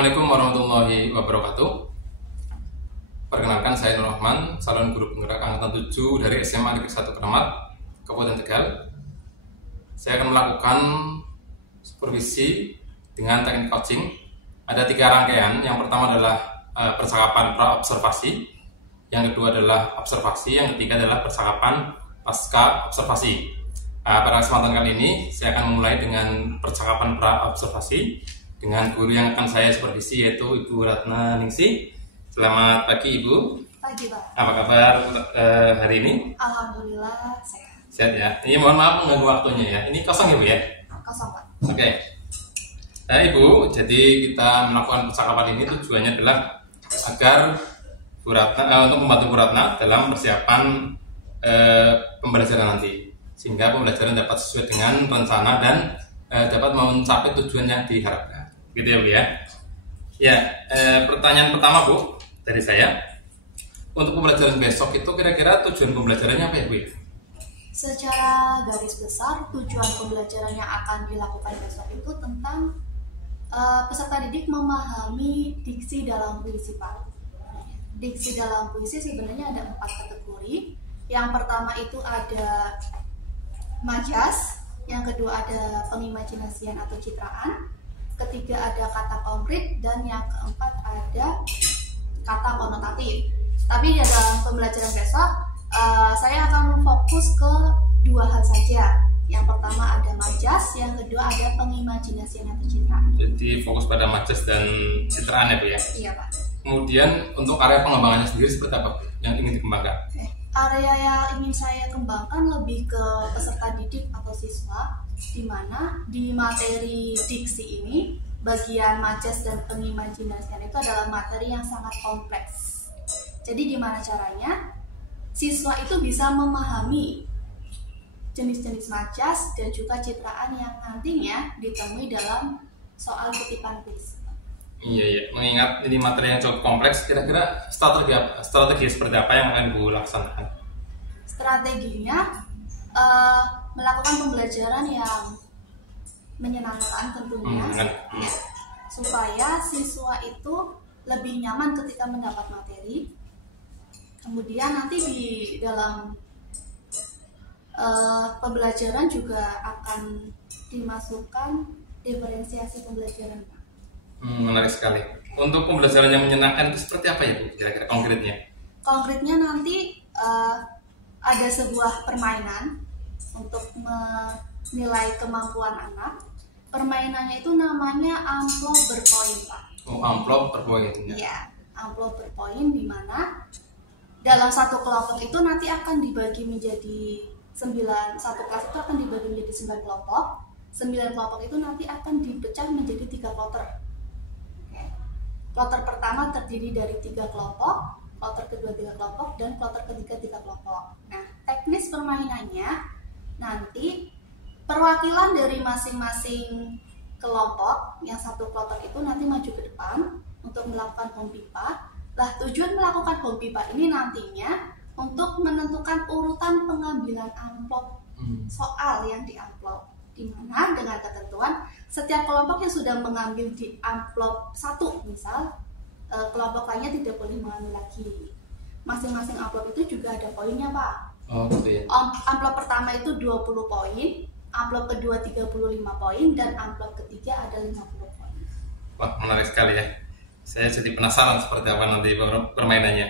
Assalamualaikum warahmatullahi wabarakatuh. Perkenalkan, saya Nur Rahman, calon guru penggerak angkatan 7 dari SMA Negeri 1 Keramat, Kabupaten Tegal. Saya akan melakukan supervisi dengan teknik coaching. Ada 3 rangkaian. Yang pertama adalah percakapan pra-observasi, yang kedua adalah observasi, yang ketiga adalah percakapan pasca observasi. Pada kesempatan kali ini, saya akan memulai dengan percakapan pra-observasi dengan guru yang akan saya supervisi, yaitu Ibu Ratna Ningsih. Selamat pagi, Ibu. Pagi, Pak. Apa kabar hari ini? Alhamdulillah sehat. Sehat ya. Ini mohon maaf mengganggu waktunya ya. Ini kosong ya, Bu ya? Kosong, Pak. Oke. Ibu, jadi kita melakukan percakapan ini tujuannya adalah agar Bu Ratna, untuk membantu Bu Ratna dalam persiapan pembelajaran nanti, sehingga pembelajaran dapat sesuai dengan rencana dan dapat mencapai tujuan yang diharapkan. Gitu ya, Bu ya. Ya, pertanyaan pertama, Bu, dari saya. Untuk pembelajaran besok itu kira-kira tujuan pembelajarannya apa ya, Bu? Secara garis besar, tujuan pembelajaran yang akan dilakukan besok itu tentang peserta didik memahami diksi dalam puisi, Pak. Diksi dalam puisi sebenarnya ada 4 kategori. Yang pertama itu ada majas, yang kedua ada pengimajinasian atau citraan, ketiga ada kata konkret, dan yang keempat ada kata konotatif. Tapi ya dalam pembelajaran besok saya akan fokus ke 2 hal saja. Yang pertama ada majas, yang kedua ada pengimajinasian atau citraan. Jadi fokus pada majas dan citraan ya, Bu ya? Iya, Pak. Kemudian untuk area pengembangannya sendiri seperti apa, Bu, yang ingin dikembangkan? Area yang ingin saya kembangkan lebih ke peserta didik atau siswa, di mana di materi diksi ini bagian majas dan pengimajinasian itu adalah materi yang sangat kompleks. Jadi gimana caranya siswa itu bisa memahami jenis-jenis majas dan juga citraan yang nantinya ditemui dalam soal kutipan kuis. Iya, mengingat ini materi yang cukup kompleks, kira-kira strategi seperti apa yang akan Ibu laksanakan? Strateginya melakukan pembelajaran yang menyenangkan tentunya, ya, supaya siswa itu lebih nyaman ketika mendapat materi. Kemudian nanti di dalam pembelajaran juga akan dimasukkan diferensiasi pembelajaran. Menarik sekali. Untuk pembelajaran yang menyenangkan itu seperti apa ya, Bu, kira-kira konkretnya? Konkretnya nanti ada sebuah permainan untuk menilai kemampuan anak. Permainannya itu namanya amplop berpoin, Pak. Oh, amplop berpoin. Iya, amplop berpoin, di mana dalam satu kelompok itu nanti akan dibagi menjadi 9, satu kelas itu akan dibagi menjadi 9 kelompok. 9 kelompok itu nanti akan dipecah menjadi 3 kloter. Kloter pertama terdiri dari 3 kelompok, kloter kedua 3 kelompok, dan kloter ketiga 3 kelompok. Nah, teknis permainannya nanti perwakilan dari masing-masing kelompok yang satu kloter itu nanti maju ke depan untuk melakukan home pipa. Lah, tujuan melakukan home pipa ini nantinya untuk menentukan urutan pengambilan amplop soal yang diamplop, di mana dengan ketentuan setiap kelompok yang sudah mengambil di amplop 1, misal kelompok lainnya tidak boleh mengambil lagi. Masing-masing amplop itu juga ada poinnya, Pak. Oh, gitu ya. Amplop pertama itu 20 poin, amplop kedua 35 poin, dan amplop ketiga ada 50 poin. Wah, menarik sekali ya. Saya jadi penasaran seperti apa nanti permainannya.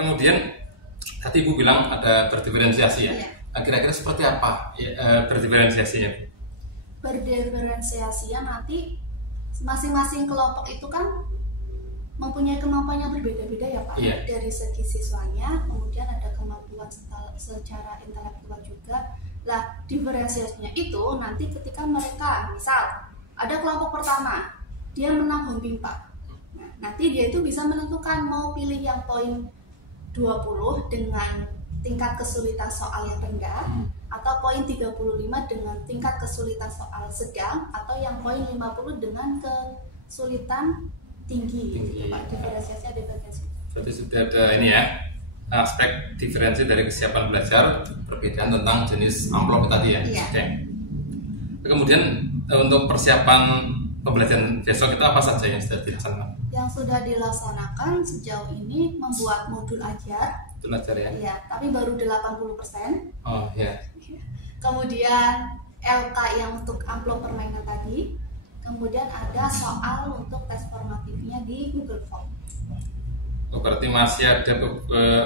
Kemudian tadi Ibu bilang ada berdiferensiasi ya. Iya. Kira-kira seperti apa berdiferensiasinya? Berdiferensiasinya nanti masing-masing kelompok itu kan mempunyai kemampuan yang berbeda-beda ya, Pak. Iya. Dari segi siswanya, kemudian ada kemampuan secara intelektual juga. Lah, diferensiasinya itu nanti ketika mereka, misal ada kelompok pertama, dia menang home pipa. Nah, nanti dia itu bisa menentukan mau pilih yang poin 20 dengan tingkat kesulitan soal yang rendah, atau poin 35 dengan tingkat kesulitan soal sedang, atau yang poin 50 dengan kesulitan tinggi. Gitu, Pak. Diferensiasi ada diferensiasi. Berarti sudah ada ini ya, aspek diferensi dari kesiapan belajar, perbedaan tentang jenis amplop tadi ya. Iya. Oke. Kemudian untuk persiapan pembelajaran besok itu apa saja yang sudah dilaksanakan? Yang sudah dilaksanakan sejauh ini membuat modul ajar. Modul ajar ya? Iya, tapi baru 80%. Oh ya. Kemudian LK yang untuk amplop permainan tadi. Kemudian ada soal untuk tes formatifnya di Google Form. Oh, berarti masih ada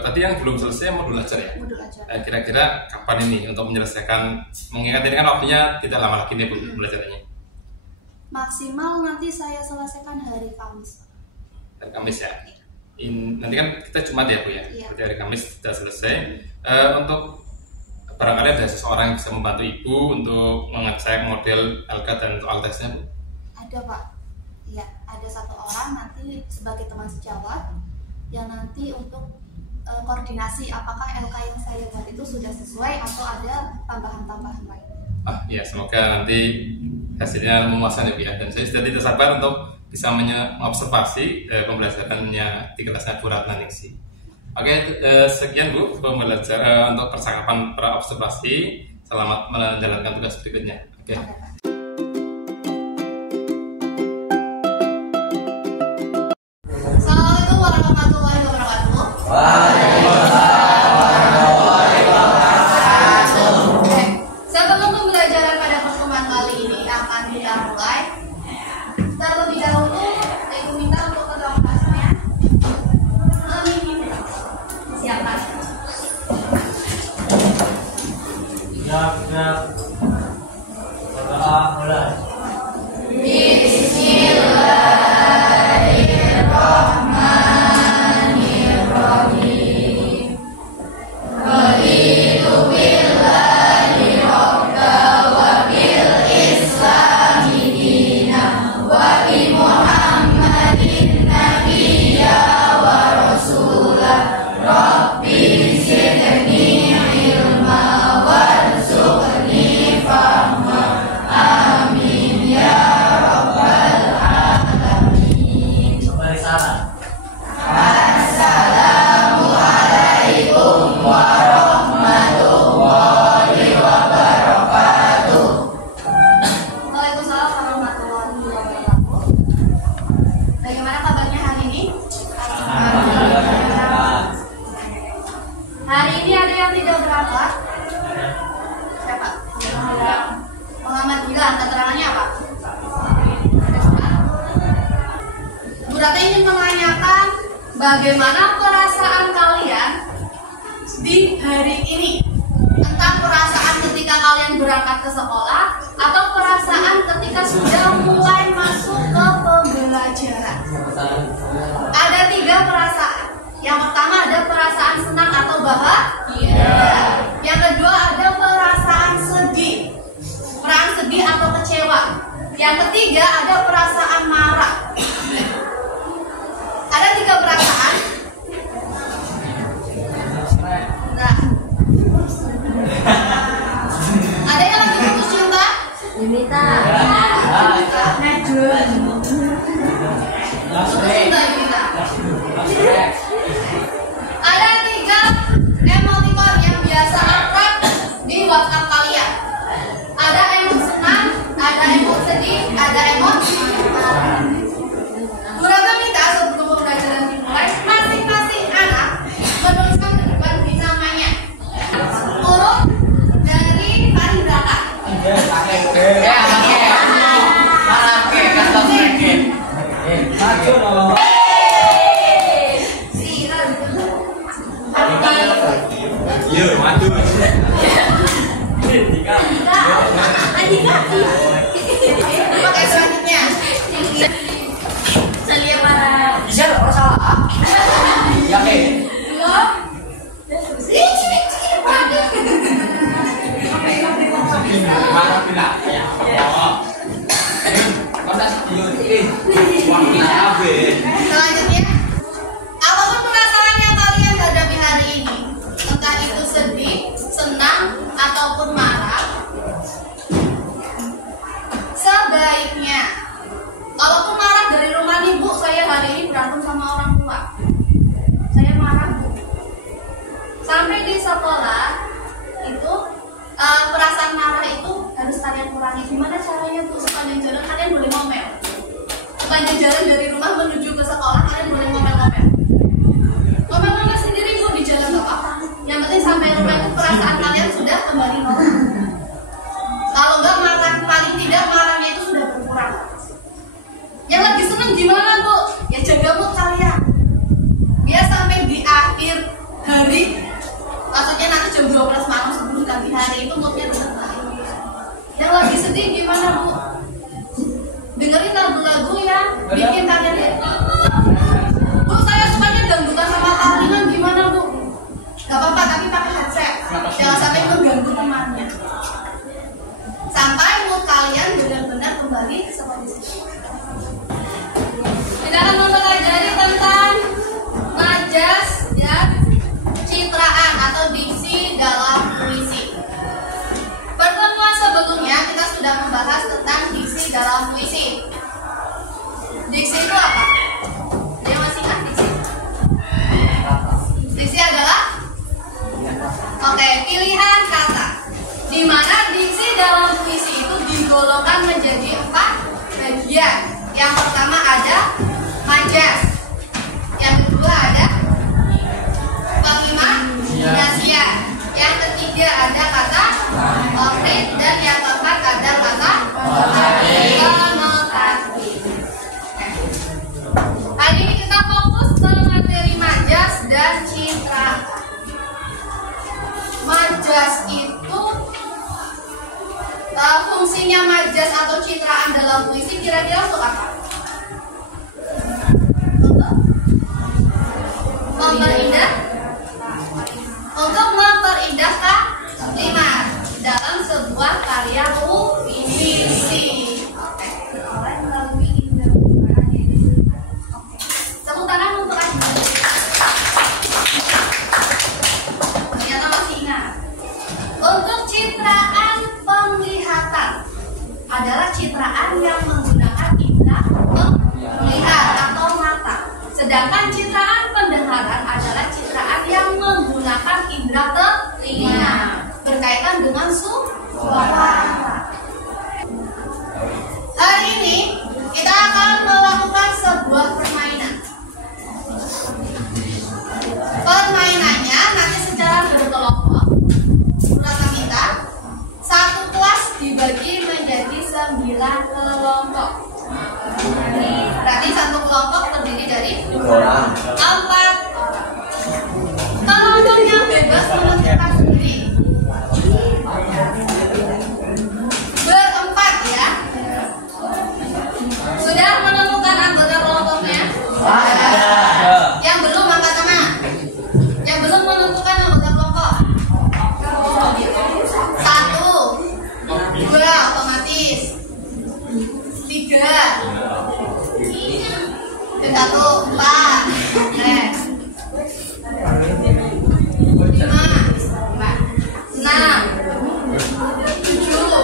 tadi yang belum selesai modul ajar ya? Modul ajar. Kira-kira kapan ini untuk menyelesaikan? Mengingat ini kan waktunya tidak lama lagi nih Bu belajarnya. Maksimal nanti saya selesaikan hari Kamis. Hari Kamis ya? Nanti kan kita Jumat ya Bu ya? Iya. Berarti hari Kamis sudah selesai. Untuk barangkali ada seseorang yang bisa membantu Ibu untuk mengecek model LK dan soal tesnya Bu? Ada Pak. Iya, ada satu orang nanti sebagai teman sejawat yang nanti untuk koordinasi apakah LK yang saya buat itu sudah sesuai atau ada tambahan-tambahan lain. Ya, semoga nanti hasilnya memuaskan ya Bu ya. Dan saya sudah tidak sabar untuk bisa mengobservasi pembelajarannya di kelasnya Bu Ratna Ningsi. Oke, sekian Bu pembelajaran untuk percakapan pra-observasi. Selamat menjalankan tugas berikutnya. Oke. Assalamualaikum warahmatullahi wabarakatuh. Sebelum pembelajaran pada pertemuan kali ini akan kita mulai, terlebih dahulu saya minta untuk kedua kelasnya memimpin. Siapa? Siap. Berdoa mulai. Kembali salam. Waalaikumsalam warahmatullahi wabarakatuh. Bagaimana kabarnya hari ini? Hari ini ada yang tidak berangkat? Siapa? Muhammad Gilang. Keterangannya apa? Bu Ratna ingin menanyakan bagaimana perasaan kalian di hari ini? Entah perasaan ketika kalian berangkat ke sekolah atau perasaan ketika sudah mulai masuk ke pembelajaran. Ada 3 perasaan. Yang pertama ada perasaan senang atau bahagia. Yang kedua ada perasaan sedih. Perasaan sedih atau kecewa. Yang ketiga ada perasaan marah. Ada 3 perasaan. Nah. Ada yang lagi putus cinta? Yunita. Najwa. Putus cinta Yunita. Ada 3 emoticon yang biasa akrab di WhatsApp kalian. Ada emot senang, ada emot sedih, ada emot marah. dalam puisi kira-kira untuk apa? Memperindah, untuk memperindah kalimat dalam sebuah karya puisi. Tepuk tangan untuk Anda. Ternyata masih ingat. Untuk citraan penglihatan adalah citraan yang menggunakan indera melihat atau mata. Sedangkan citraan pendengaran adalah citraan yang menggunakan indera telinga, berkaitan dengan suara. Hari ini kita akan melakukan sebuah permainan. Permainannya nanti secara berkelompok. Bersama kita, satu kelas dibagi menjadi 9 kelompok. Berarti satu kelompok terdiri dari 4 orang. Kelompoknya bebas menentukan sendiri. Berempat ya. Sudah menentukan anggota kelompoknya? Yang belum angkat tangan. Yang belum menentukan anggota kelompok. 1, 2 otomatis. 3, 1, 4. 5, 6, 7,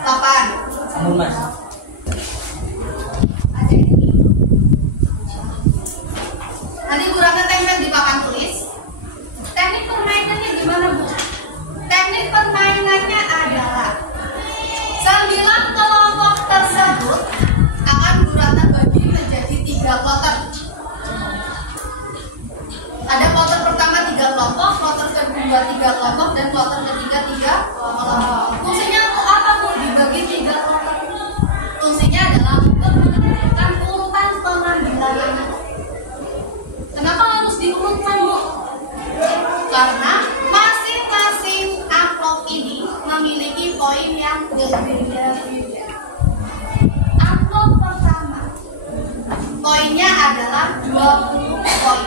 8. Kamu mas. Nanti Bu Raka tempel di papan tulis. Teknik permainannya gimana Bu? Teknik permainannya adalah 9 kelompok tersebut akan Bu Raka bagi menjadi 3 kloter. Ada kloter pertama 3 kelompok, kloter kedua 3 kelompok, dan kloter ketiga 3 kelompok. Fungsinya untuk apa Bu dibagi 3 kloter? Fungsinya adalah untuk menentukan urutan pengambilan anak. Kenapa harus diurutkan Bu? Karena masing-masing amplop ini memiliki poin yang berbeda-beda. Amplop pertama poinnya adalah 20 poin.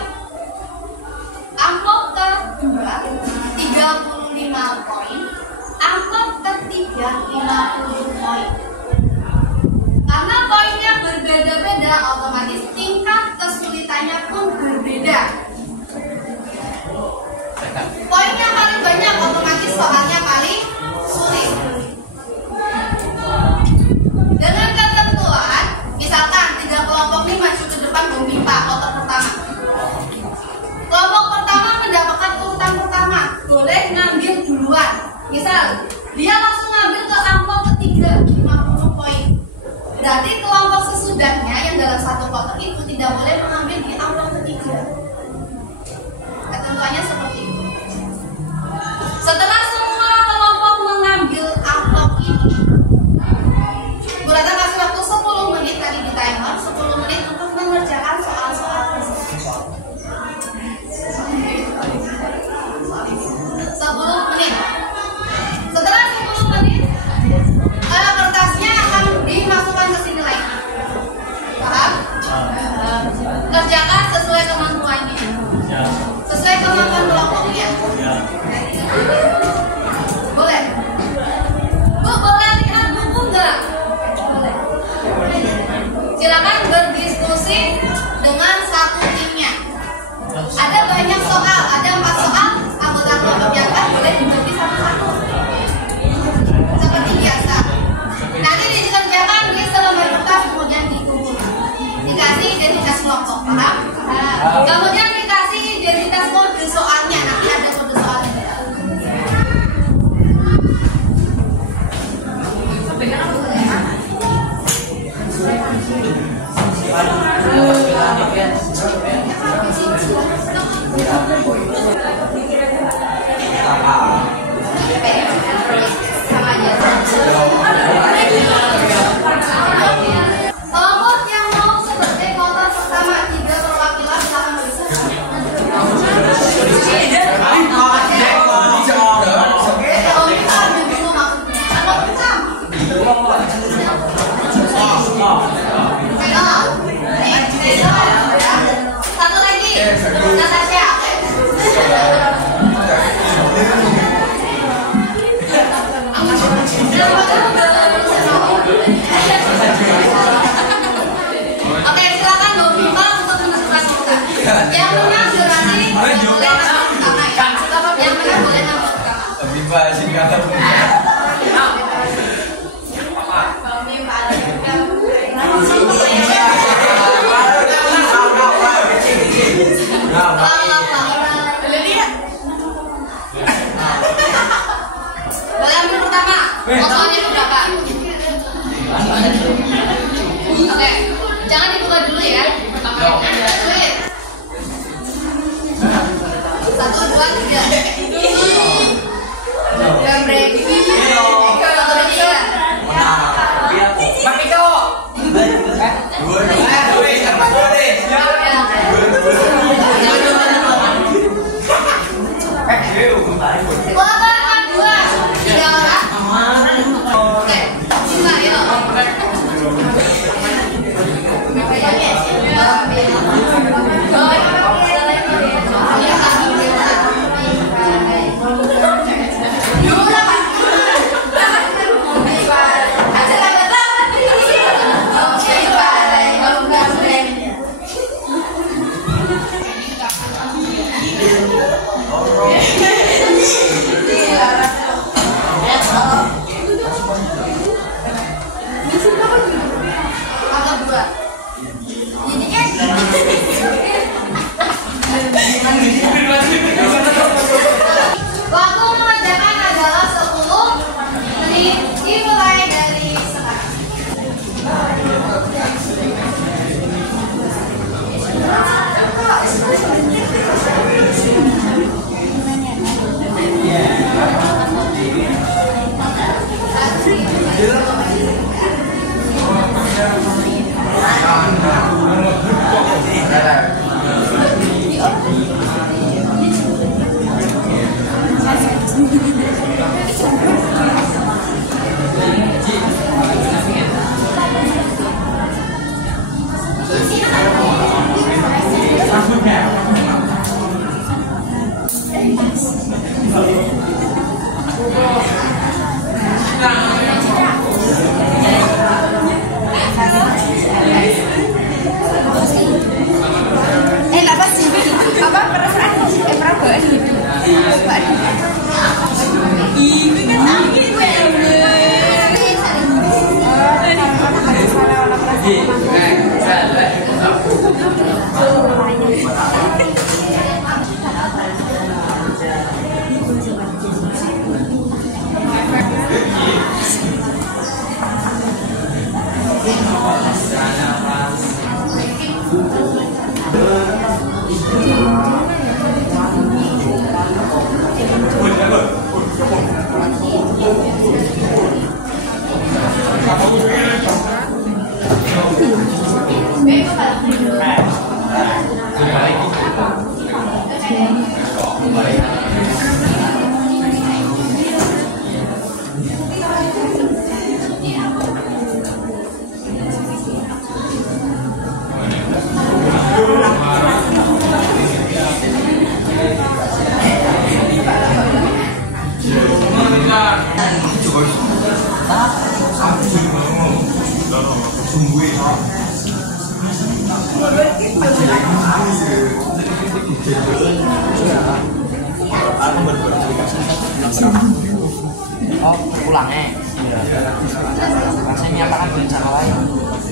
Amplop kedua 35 poin. Amplop ketiga 50 poin. Karena poinnya berbeda-beda, otomatis tingkat kesulitannya pun berbeda. Poinnya paling banyak, otomatis soalnya paling sulit. Dengan ketentuan, misalkan 3 kelompok ini maju ke depan memimpa kloter pertama. Kelompok pertama mendapatkan urutan pertama, boleh ngambil duluan. Misal, dia langsung ngambil ke amplop ketiga 50 poin. Berarti kelompok sesudahnya yang dalam satu kloter itu tidak boleh mengambil di amplop ketiga. Ketentuannya seperti itu. Setelah semua kelompok mengambil amplop ini, Bu Rata kasih waktu 10 menit tadi di timer, 10 menit untuk mengerjakan soal-soal tersebut. 10 menit. Setelah 10 menit, kertasnya akan dimasukkan ke sini lagi. Paham? Kerjakan sesuai kemampuannya. Sesuai kemampuan kelompoknya. Boleh? Bu, boleh lihat buku enggak? Boleh. Silakan berdiskusi dengan satu timnya. Ada banyak soal, ada 4 soal. Anggota kelompok yang kan boleh dibagi satu-satu. Seperti biasa. Nanti dikerjakan di selembar kertas, kemudian dikumpul. Dikasih identitas kelompok, paham? Kemudian dikasih identitas kode soalnya. Nanti ada kode soalnya. Kelompok yang mau sebagai kloter pertama 3 perwakilan silakan berikut. Oke, jangan dibuka dulu ya. Satu, dua, tiga. Jam break. Waktu mengerjakan adalah 10 menit, dimulai dari sekarang. Apa sih? Apa perasaan Prabowo gitu? Ini kan Oh, pulangnya. Rasanya apa kan dengan cara lain?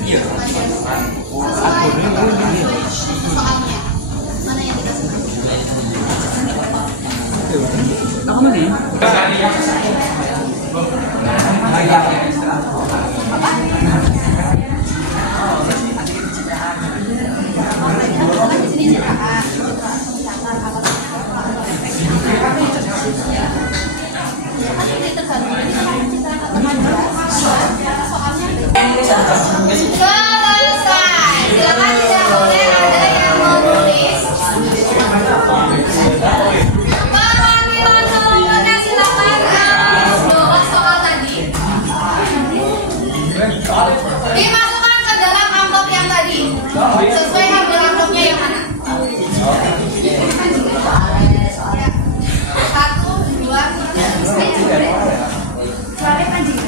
Iya. Aku ini Soalnya, mana yang dikasih? apa nih? Selesai. Silakan tidak boleh ada yang menulis. Perwakilan kelompoknya silakan jawab soal tadi. Dimasukkan ke dalam amplop yang tadi. Sesuai ngambil amplopnya yang mana? 1, 2, 3. Suaranya panjang.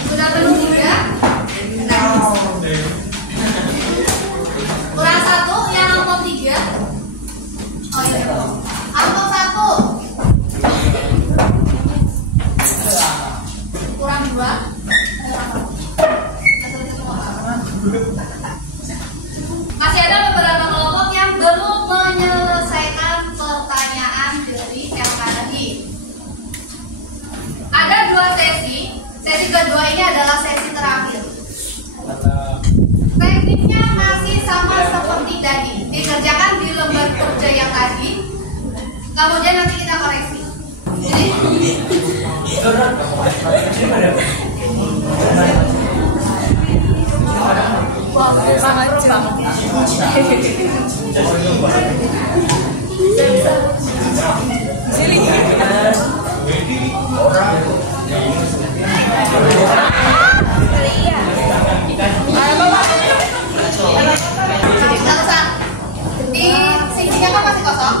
Sudah penuh juga? Kurang 1 yang amplop 3. Oh iya. Amplop 1. Kurang 2. Masih ada beberapa kelompok yang belum Sesi kedua ini adalah sesi terakhir. Tekniknya masih sama seperti tadi, dikerjakan di lembar kerja yang tadi, kemudian nanti kita koreksi. Jadi di sisinya kan masih kosong.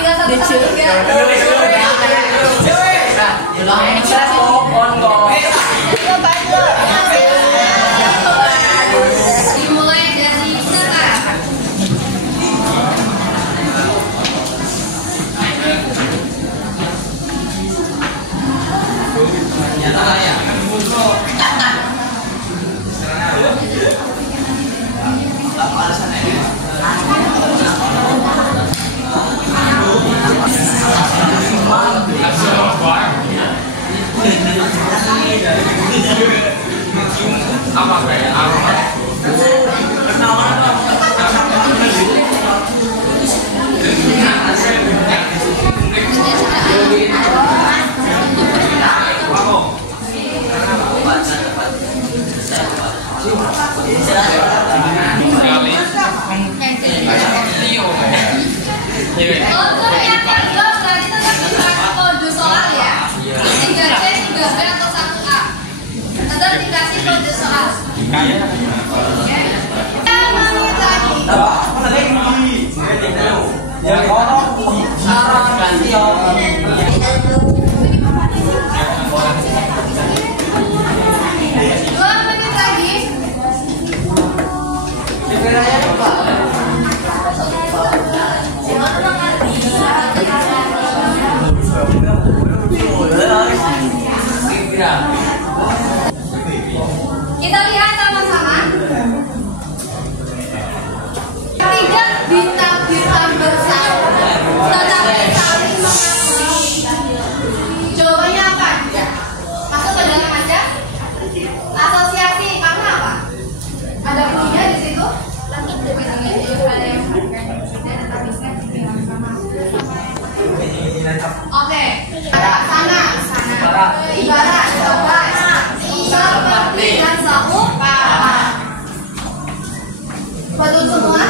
Tinggal dimulai dari sekarang. Apa kayak aroma? Untuk yang kedua tadi tetap dikasih kode soal ya. 3C, 3B atau 1A. Tetap dikasih kode soal. Kita menit lagi. Dua menit lagi. Kita lihat sama-sama. Tidak ditakdirkan bersama, tetapi saling mengakui. Jawabannya apa? Masuk ke dalam aja. Asosiasi karena apa? Ada bunyinya di situ. Oke, sana, ibarat, seperti dan serupa. Betul semua?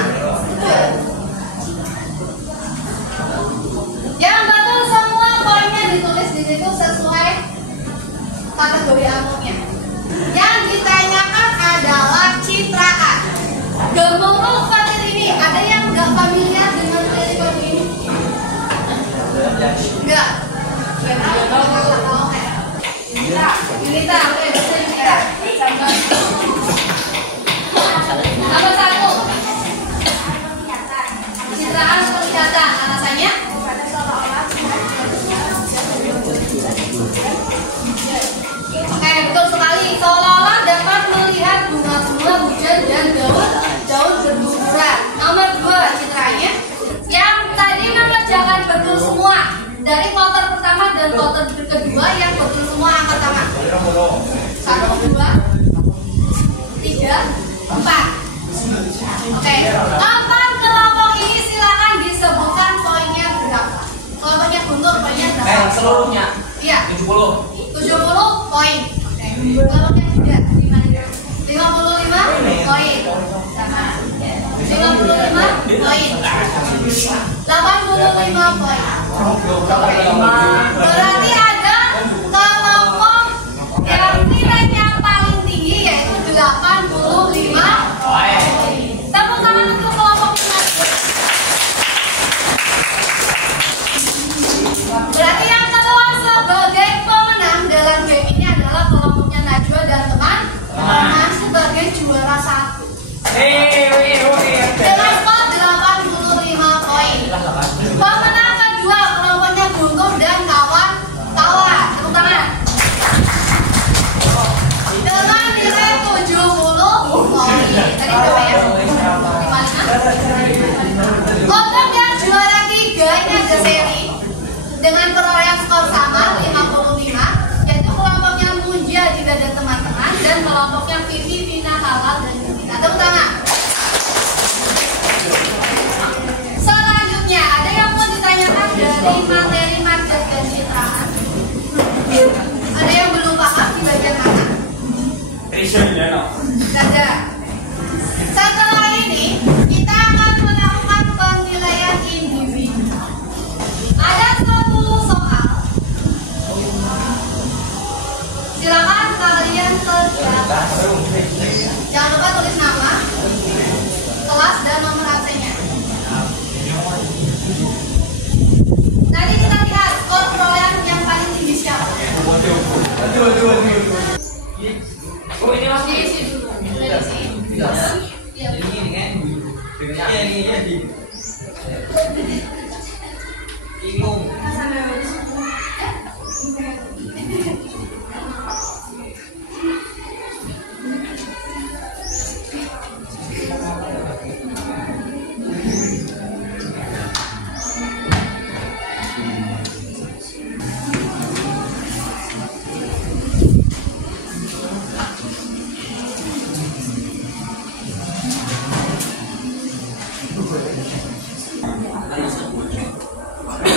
Yang betul semua poinnya ditulis di situ sesuai kategori ilmunya. Yang ditanyakan adalah citraan. Gemuruh seperti ini. Ada yang nggak familiar dengan seperti ini? Enggak. Yunita, oke, bisa Yunita. Nomor 1. Citraan kelihatan. Alasannya? Oke, betul sekali. Seolah-olah dapat melihat bunga-bunga hujan dan daun berguguran. Nomor 2 citranya. Yang tadi mengerjakan betul semua. Dari kloter pertama dan kloter kedua yang betul semua angkat tangan. 1, 2, 3, 4. Oke, 8 kelompok ini silakan disebutkan poinnya berapa. Kelompoknya Guntur poinnya berapa? Seluruhnya. Iya. 70 poin. Oke. Kelompoknya juga 55 poin. Sama. 55 poin. 85 poin. Berarti ada kelompok yang nilainya paling tinggi yaitu 85 poin. Tepuk tangan untuk kelompok Najwa. Berarti yang kedua sebagai pemenang dalam game ini adalah kelompoknya Najwa dan teman-teman sebagai juara 1. Dengan skor 85 poin. Pemenang kedua kelompoknya Guntur dan dengan perolehan skor sama 55, yaitu kelompoknya Munja Dinda dan teman-teman dan kelompoknya Vivi, Vina, Halal dan Yudhita. Tepuk tangan. Selanjutnya ada yang mau ditanyakan dari materi market dan citraan. Ada yang belum paham di bagian mana? Ada. Setelah ini kita akan melakukan penilaian individu. Ada 10 soal. Silakan kalian kerjakan. Jangan lupa tulis nama, kelas dan nomor absennya. Nanti kita lihat skor perolehan yang paling tinggi siapa. Oh ini masih Isi dulu. Dari sini. Iya. bingung.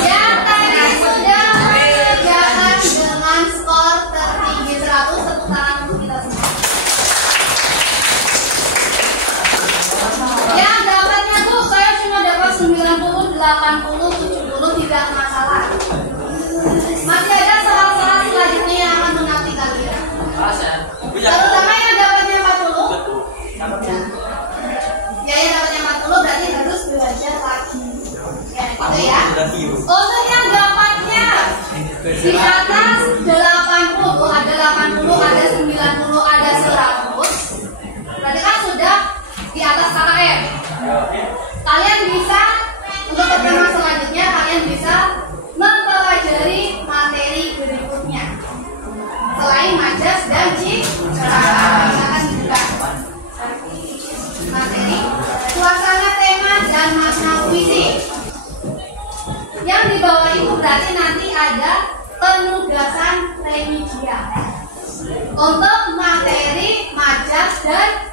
Yang tadi sudah mengerjakan dengan skor tertinggi 100, tepuk tangan untuk kita semua. Yang dapatnya tuh saya cuma dapat 90, 80, 70, tidak masalah. Masih ada soal-soal selanjutnya yang akan menanti kalian. Terutama yang dapatnya 40. Ya, yang dapatnya 40 berarti harus belajar lagi. Ya, gitu ya. Untuk yang dapatnya di atas 80, ada 80, ada 90, ada 100. Berarti kan sudah di atas KKM. Kalian bisa untuk pertemuan selanjutnya kalian bisa mempelajari materi berikutnya. Selain majas dan citraan, akan dibuka materi suasana, tema dan makna puisi. Yang di bawah itu berarti nanti ada penugasan remedial untuk materi majas dan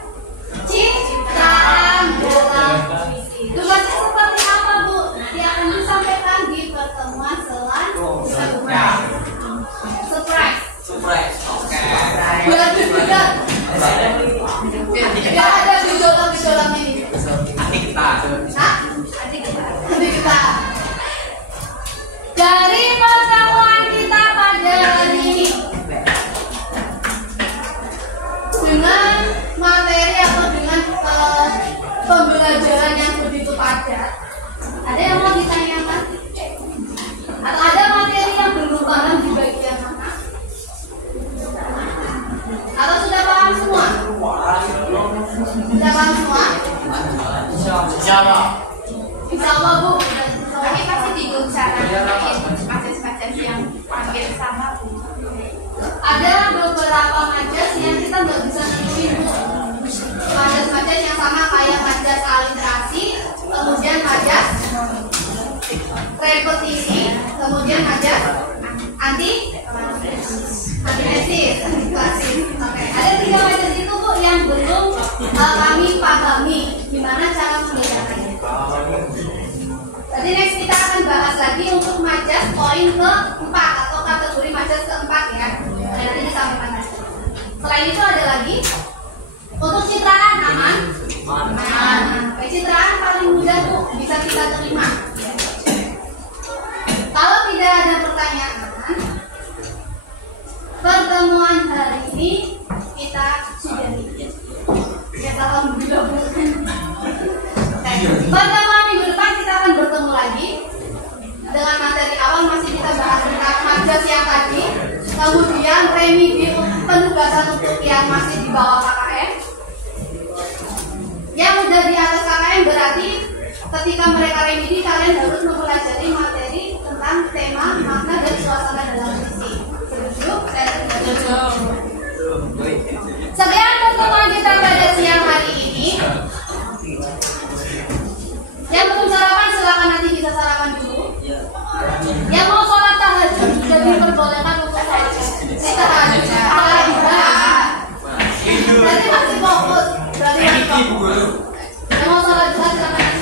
citraan dalam puisi. Tugasnya seperti apa, Bu? Nanti akan disampaikan di pertemuan selanjutnya. Surprise. Buat juga. Ya ada gejolak ini. Adik kita. Hah? Adik kita. Dari pertemuan kita pada hari ini dengan materi atau dengan pembelajaran yang begitu padat, ada yang mau ditanyakan? Atau ada materi yang belum paham di bagian mana? Atau sudah paham semua? Sudah paham semua? Insya Allah, Bu. Tapi pasti bingung cara majas-majas yang hampir sama, Bu. Ada beberapa majas yang kita nggak bisa nentuin, Bu. Majas-majas yang sama kayak majas aliterasi, kemudian majas repetisi, kemudian majas antitesis. Oke, ada 3 majas itu, Bu, yang belum kami pahami gimana cara membedakannya. Jadi next kita akan bahas lagi untuk majas poin ke-4 atau kategori majas ke-4 ya. Nanti disampaikan lagi. Selain itu ada lagi untuk citraan, aman. Citraan paling mudah, Bu, bisa kita terima. Kalau tidak ada pertanyaan, pertemuan hari ini kita sudahi. Ya, alhamdulillah, Bu. Pertemuan minggu depan kita akan bertemu lagi dengan materi awal, masih kita bahas tentang majas yang tadi, kemudian remedi penugasan untuk yang masih di bawah KKM. Yang udah di atas KKM berarti ketika mereka remedi kalian harus mempelajari materi tentang tema, makna dan suasana dalam puisi. Setuju? Sekian pertemuan kita pada siang hari ini. Yang belum sarapan silakan nanti bisa sarapan dulu. Yang mau sholat Mau sholat Jumat silakan.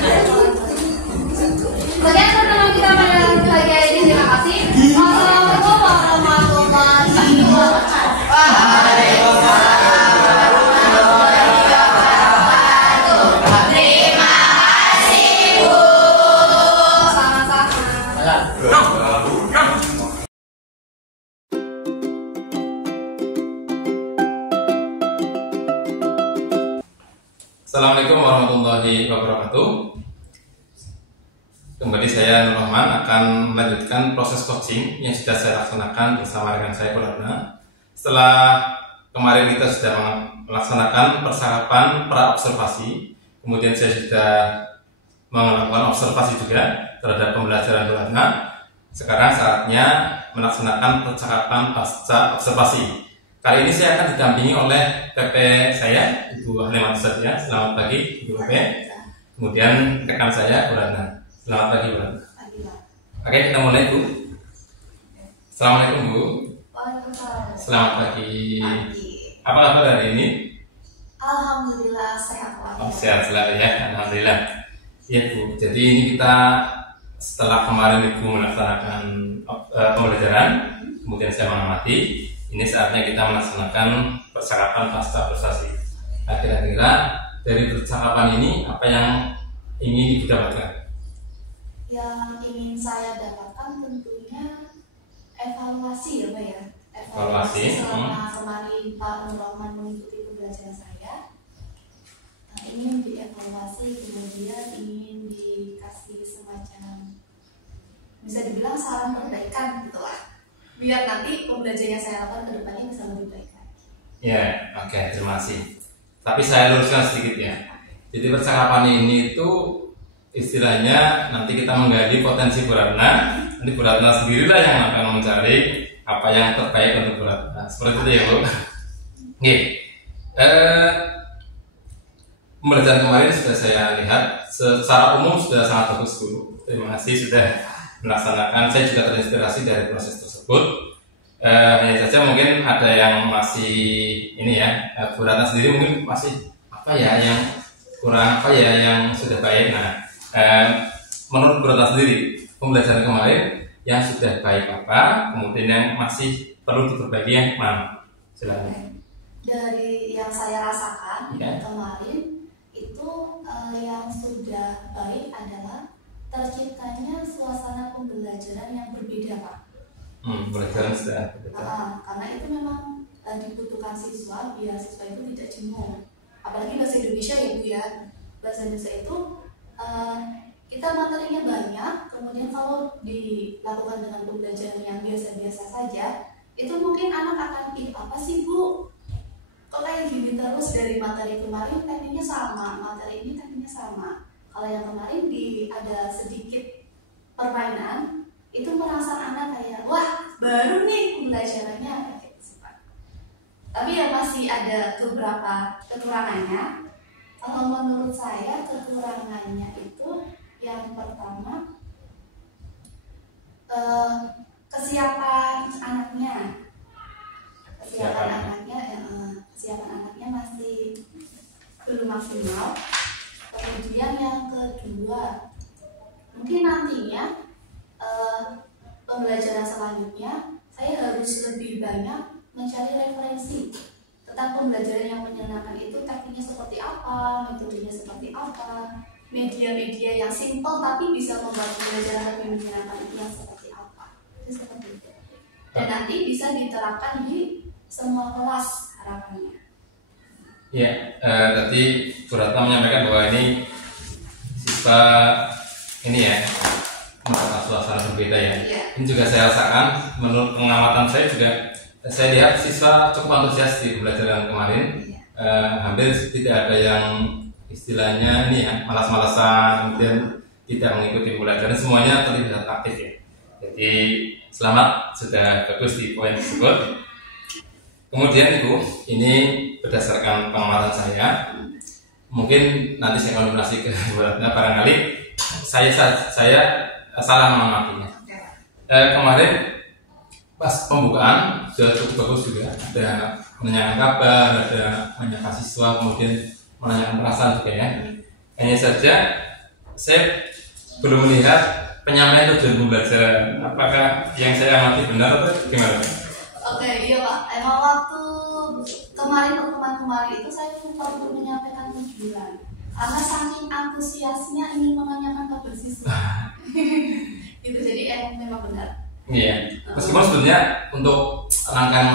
Sekian pertemuan kita pada pagi hari ini. Terima kasih. Wassalamualaikum warahmatullahi wabarakatuh. Assalamualaikum warahmatullahi wabarakatuh. Kembali saya Nur Rahman akan melanjutkan proses coaching yang sudah saya laksanakan bersama rekan saya Purana. Setelah kemarin kita sudah melaksanakan percakapan pra-observasi, kemudian saya sudah melakukan observasi juga terhadap pembelajaran Purana. Sekarang saatnya melaksanakan percakapan pasca observasi. Kali ini saya akan didampingi oleh PP saya, Ibu Halimat Sadia. Selamat pagi, Ibu PP. Kemudian rekan saya, Purana. Selamat pagi, Purana. Oke, kita mulai, Bu. Assalamualaikum, Bu. Waalaikumsalam. Selamat pagi. Apa kabar hari ini? Alhamdulillah sehat walafiat. Sehat selalu ya, alhamdulillah. Iya, Bu. Jadi ini kita setelah kemarin Ibu melaksanakan pembelajaran, kemudian saya mengamati. Ini saatnya kita melaksanakan percakapan pasca prestasi. Nah, kira-kira dari percakapan ini apa yang ingin Ibu dapatkan? Yang ingin saya dapatkan tentunya evaluasi ya Pak ya. Evaluasi. Selama kemarin Pak Nur Rahman mengikuti pembelajaran saya. Nah, ingin dievaluasi, kemudian ingin dikasih semacam bisa dibilang saran perbaikan gitu lah. Biar nanti pembelajaran yang saya lakukan ke depannya bisa lebih baik lagi. Ya, oke, terima kasih. Tapi saya luruskan sedikit ya. Jadi percakapan ini itu istilahnya nanti kita menggali potensi Bu Ratna. Nanti Bu Ratna sendirilah yang akan mencari apa yang terbaik untuk Bu Ratna. Seperti itu ya Bu. Oke. Pembelajaran kemarin sudah saya lihat secara umum sudah sangat bagus Bu. Terima kasih sudah melaksanakan. Saya juga terinspirasi dari proses tersebut. Hanya saja mungkin ada yang masih ini ya, Bu Ratna sendiri mungkin masih apa ya yang kurang apa ya yang sudah baik. Nah, menurut Bu Ratna sendiri pembelajaran kemarin yang sudah baik apa, kemudian yang masih perlu diperbaiki yang mana? Silakan. Dari yang saya rasakan Ya. kemarin itu yang sudah baik adalah terciptanya suasana pembelajaran yang berbeda Pak. Pembelajaran sudah berbeda. Karena itu memang dibutuhkan siswa biar siswa itu tidak jenuh. Apalagi bahasa Indonesia ya Bu ya. Bahasa Indonesia itu kita materinya banyak, kemudian kalau dilakukan dengan pembelajaran yang biasa-biasa saja, itu mungkin anak akan apa sih Bu? Kok kayak gini terus dari materi kemarin tekniknya sama, materi ini tekniknya sama. Kalau yang kemarin ada sedikit permainan, itu merasa anak kayak wah baru nih pembelajarannya gitu. Tapi ya masih ada beberapa kekurangannya. Kalau menurut saya kekurangannya itu yang pertama kesiapan anaknya. Kesiapan anaknya masih belum maksimal. Kemudian yang kedua, mungkin nantinya pembelajaran selanjutnya saya harus lebih banyak mencari referensi tentang pembelajaran yang menyenangkan itu tekniknya seperti apa, metodenya seperti apa, media-media yang simpel tapi bisa membuat pembelajaran lebih menyenangkan itu yang seperti apa. Itu seperti itu. Dan nanti bisa diterapkan di semua kelas harapannya. Ya, tadi Bu Ratna menyampaikan bahwa ini siswa ini ya mendapatkan suasana berbeda ya. Ini juga saya rasakan, menurut pengamatan saya juga saya lihat siswa cukup antusias di pembelajaran kemarin. Hampir tidak ada yang istilahnya ini ya malas-malasan, kemudian tidak mengikuti pembelajaran, semuanya terlihat aktif ya. Jadi selamat, sudah bagus di poin tersebut. Kemudian Ibu, ini berdasarkan pengamatan saya, mungkin nanti saya konfirmasi ke Bu Ratna, barangkali saya salah mengamatinya. Kemarin pas pembukaan sudah cukup bagus juga, ada menanyakan kabar, ada banyak siswa, kemudian menanyakan perasaan juga ya. Hanya saja saya belum melihat penyampaian tujuan pembelajaran. Apakah yang saya amati benar atau gimana? Oke, iya Pak. Emang waktu kemarin pertemuan kemarin itu saya lupa untuk menyampaikan tujuan karena saking antusiasnya ingin menanyakan kabar siswa. Itu jadi memang benar. Iya. Meskipun sebenarnya untuk rangkaian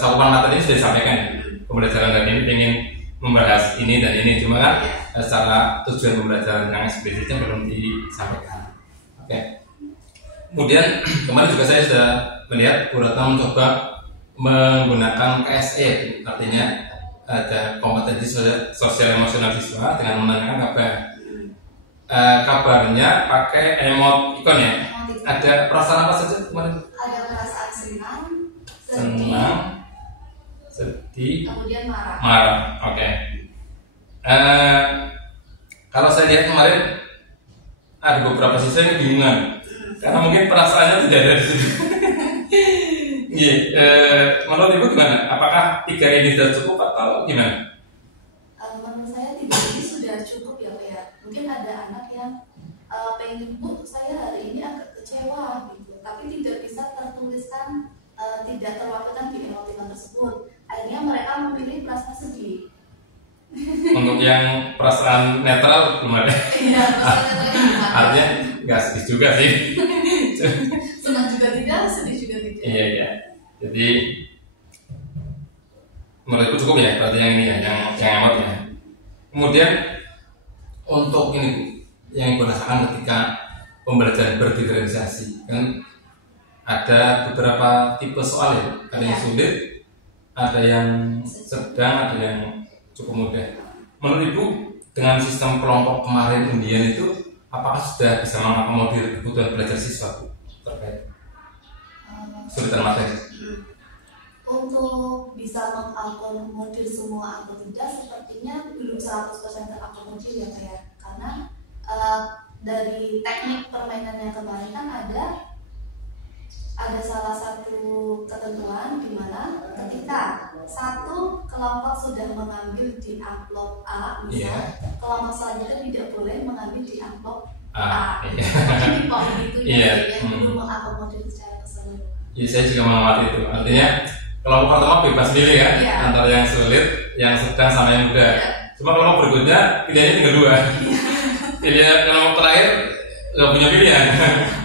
cakupan materi sudah disampaikan ya. Pembelajaran hari ini ingin membahas ini dan ini, cuma kan secara tujuan pembelajaran yang eksplisitnya belum disampaikan. Oke. Kemudian kemarin juga saya sudah melihat Bu Ratna mencoba menggunakan KSE, artinya ada kompetensi sosial emosional siswa dengan menanyakan kabar. Kabarnya pakai emot ikon ya. Ada perasaan apa saja kemarin? Ada perasaan senang, sedih, kemudian marah. Marah, oke. Kalau saya lihat kemarin ada beberapa siswa yang bingungan karena mungkin perasaannya tidak ada di situ. Menurut Ibu gimana? Apakah 3 ini sudah cukup atau gimana? Menurut saya 3 ini sudah cukup ya Pak ya. Mungkin ada anak yang pengen Bu, saya hari ini agak kecewa gitu, tapi tidak bisa tertuliskan, tidak terwakilkan di emoticon tersebut. Akhirnya mereka memilih perasaan sedih. Untuk yang perasaan netral belum ada. Iya, perasaan netral. Artinya nggak sedih juga sih. Senang juga tidak, sedih juga tidak. Iya. Jadi menurutku cukup ya, berarti yang ini ya, yang emot ya. Kemudian untuk ini yang Ibu rasakan ketika pembelajaran berdiferensiasi, kan ada beberapa tipe soal ya, ada yang sulit, ada yang sedang, ada yang cukup mudah. Menurut Ibu dengan sistem kelompok kemarin undian itu, apakah sudah bisa mengakomodir kebutuhan belajar siswa Bu terkait kesulitan materi? Untuk bisa mengakomodir semua atau tidak, sepertinya belum 100% terakomodir ya Pak ya. Karena dari teknik permainan yang kemarin kan ada salah satu ketentuan di mana ketika satu kelompok sudah mengambil di amplop A, misal kelompok selanjutnya tidak boleh mengambil di amplop A. Mungkin di poin itu yang belum mengakomodir secara keseluruhan. Iya, saya juga mengamati itu. Artinya kelompok pertama bebas milih kan, antara yang sulit, yang sedang sama yang mudah. Cuma kelompok berikutnya pilihannya tinggal 2. Pilihan kelompok terakhir nggak punya pilihan.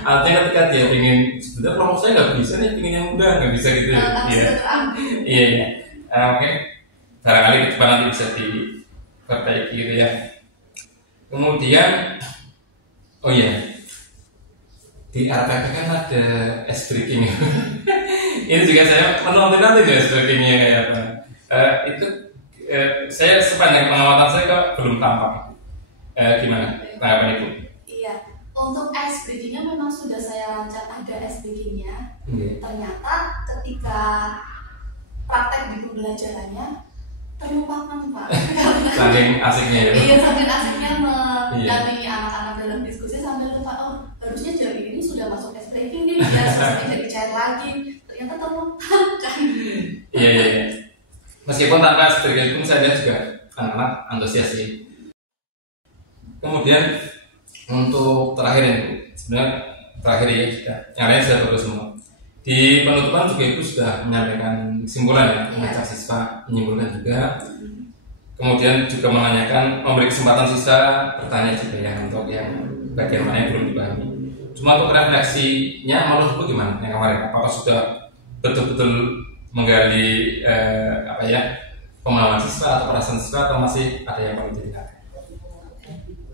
Artinya ketika dia ingin, sebenarnya kelompok saya nggak bisa nih, ingin yang mudah, nggak bisa gitu. Iya. Oke. Barangkali ke depan nanti bisa diperbaiki gitu ya. Kemudian, oh iya, di RPP kan ada ice breaking. Ini juga saya menonton nanti deh ice breakingnya kayak apa. Itu saya sepanjang pengamatan saya kok belum tampak. Gimana tanggapan Ibu? Iya, untuk ice breakingnya memang sudah saya rancang ada ice breakingnya. Ternyata ketika praktek di pembelajarannya terlupakan Pak. Saking asiknya ya. Iya, saking asiknya mendampingi anak-anak dalam diskusi sambil lupa, harusnya jam ini sudah masuk ice breaking nih, biar suasananya jadi cair lagi. Ternyata terlupakan. Iya. Meskipun tanpa ice breaking pun saya lihat juga anak-anak antusias sih. Kemudian untuk terakhir ini, sebenarnya terakhir ya sudah, yang lain sudah bagus semua. Di penutupan juga Ibu sudah menyampaikan kesimpulan ya, mengajak siswa menyimpulkan juga. Kemudian juga menanyakan, memberi kesempatan siswa bertanya juga ya untuk yang bagian mana yang belum dipahami. Cuma untuk refleksinya menurut Ibu gimana yang kemarin? Apakah sudah betul-betul menggali pemahaman siswa atau perasaan siswa, atau masih ada yang perlu ditingkatkan?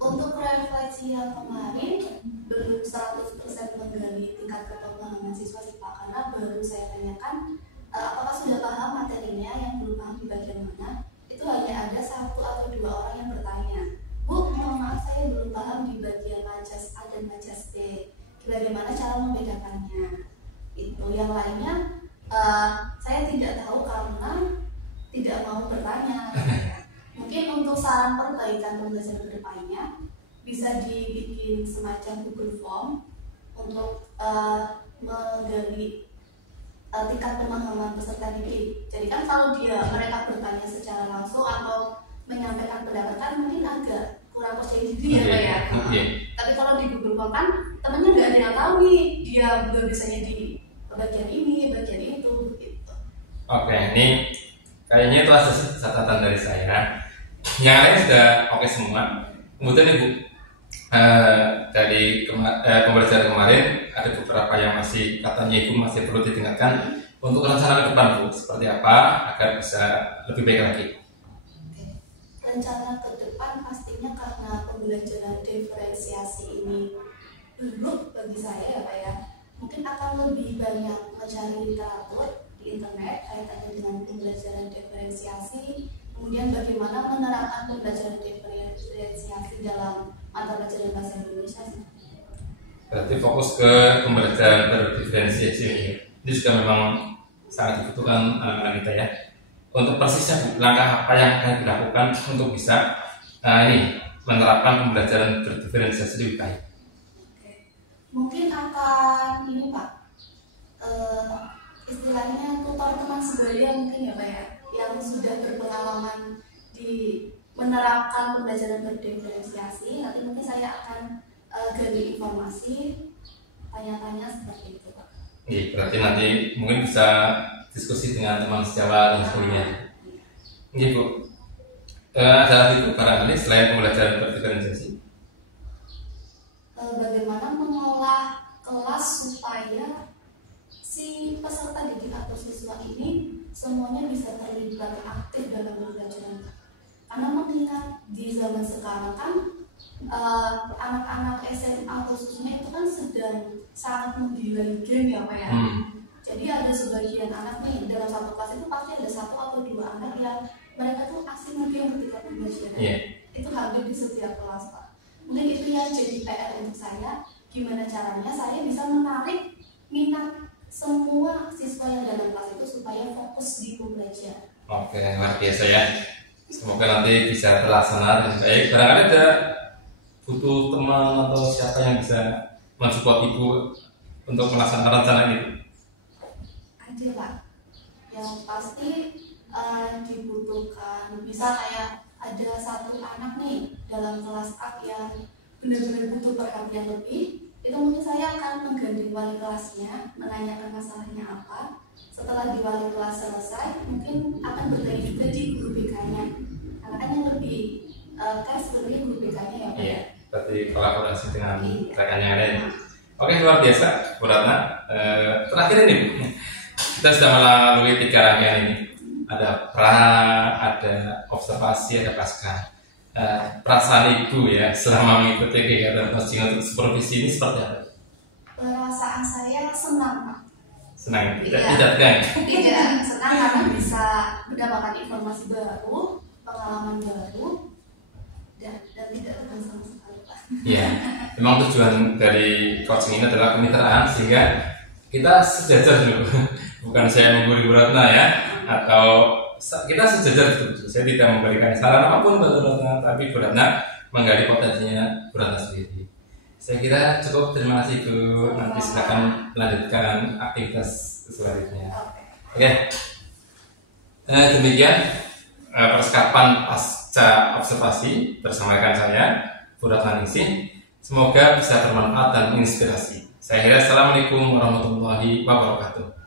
Untuk refleksi yang kemarin belum 100% menggali tingkat kepemahaman siswa sih Pak, karena baru saya tanyakan apakah sudah paham materinya, yang belum paham di bagian mana. Itu hanya ada 1 atau 2 orang yang bertanya, Bu, mohon maaf saya belum paham di bagian majas A dan majas B, bagaimana cara membedakannya. Itu yang lainnya saya tidak tahu karena tidak mau bertanya. Mungkin untuk saran perbaikan pembelajaran kedepannya bisa dibikin semacam Google Form untuk menggali tingkat pemahaman peserta didik. Jadi kan kalau mereka bertanya secara langsung atau menyampaikan pendapat kan mungkin agak kurang percaya diri ya Pak ya. Tapi kalau di Google Form kan temennya nggak ada yang tahu nih dia biasanya di bagian ini, bagian itu gitu. Oke, ini kayaknya itu catatan dari saya. Yang lain sudah oke semua. Kemudian Ibu, dari pembelajaran kemarin ada beberapa yang masih katanya Ibu masih perlu ditingkatkan untuk rencana ke depan Bu, seperti apa agar bisa lebih baik lagi. Oke. Rencana ke depan pastinya karena pembelajaran diferensiasi ini belum bagi saya ya Pak ya, mungkin akan lebih banyak mencari literatur di internet kaitannya dengan pembelajaran diferensiasi, kemudian bagaimana menerapkan pembelajaran diferensiasi dalam mata pelajaran bahasa Indonesia. Berarti fokus ke pembelajaran berdiferensiasi ini juga memang sangat dibutuhkan anak-anak kita ya. Untuk persisnya Bu, langkah apa yang akan dilakukan untuk bisa menerapkan pembelajaran berdiferensiasi lebih baik? Mungkin akan ini Pak, istilahnya tutor teman sebaya mungkin ya Pak ya, yang sudah berpengalaman di menerapkan pembelajaran berdiferensiasi. Nanti mungkin saya akan gali informasi, tanya-tanya seperti itu Pak. Iya, berarti nanti mungkin bisa diskusi dengan teman sejawat dan sebagainya. Iya Bu, ada lagi Bu barangkali selain pembelajaran berdiferensiasi? Bagaimana mengolah kelas supaya si peserta didik atau siswa ini semuanya bisa terlibat aktif dalam pembelajaran. Karena mengingat di zaman sekarang kan anak-anak SMA khususnya itu kan sedang sangat menggilai game ya Pak ya. Jadi ada sebagian anak nih dalam satu kelas itu pasti ada 1 atau 2 anak yang mereka tuh asik game ketika pembelajaran. Itu hampir di setiap kelas Pak. Mungkin itu yang jadi PR untuk saya, gimana caranya saya bisa menarik minat semua siswa yang dalam kelas itu supaya fokus di pembelajaran. Oke, luar biasa ya. Semoga nanti bisa terlaksana dengan baik. Barangkali ada butuh teman atau siapa yang bisa mensupport Ibu untuk melaksanakan rencana itu? Ada Pak, yang pasti dibutuhkan. Bisa kayak ada 1 anak nih dalam kelas A yang benar-benar butuh perhatian lebih, itu mungkin saya akan menggandeng wali kelasnya, menanyakan masalahnya apa. Setelah di wali kelas selesai, mungkin akan bertanya juga di guru BK-nya. Karena kan yang lebih kan sebenarnya guru BK-nya ya Pak. Iya, berarti kolaborasi dengan rekan yang lain. Oke, luar biasa Bu Ratna. Terakhir ini Bu, kita sudah melalui 3 rangkaian ini. Ada pra, ada observasi, ada pasca. Perasaan Ibu ya selama mengikuti kegiatan coaching untuk supervisi ini seperti apa? Perasaan saya senang Pak. Senang, tidak Iya. tegang? Tidak, senang karena bisa mendapatkan informasi baru, pengalaman baru, dan tidak tegang sama sekali Pak. Iya, memang tujuan dari coaching ini adalah kemitraan sehingga kita sejajar dulu. Bukan saya menggurui Bu Ratna ya, atau kita sejajar betul. Saya tidak memberikan saran apapun buat Bu Ratna, tapi Bu Ratna menggali potensinya Bu Ratna sendiri. Saya kira cukup. Terima kasih Bu. Nanti silakan melanjutkan aktivitas selanjutnya. Oke. Demikian percakapan pasca observasi bersama rekan saya Bu Ratna Ningsih. Semoga bisa bermanfaat dan menginspirasi. Saya kira assalamualaikum warahmatullahi wabarakatuh.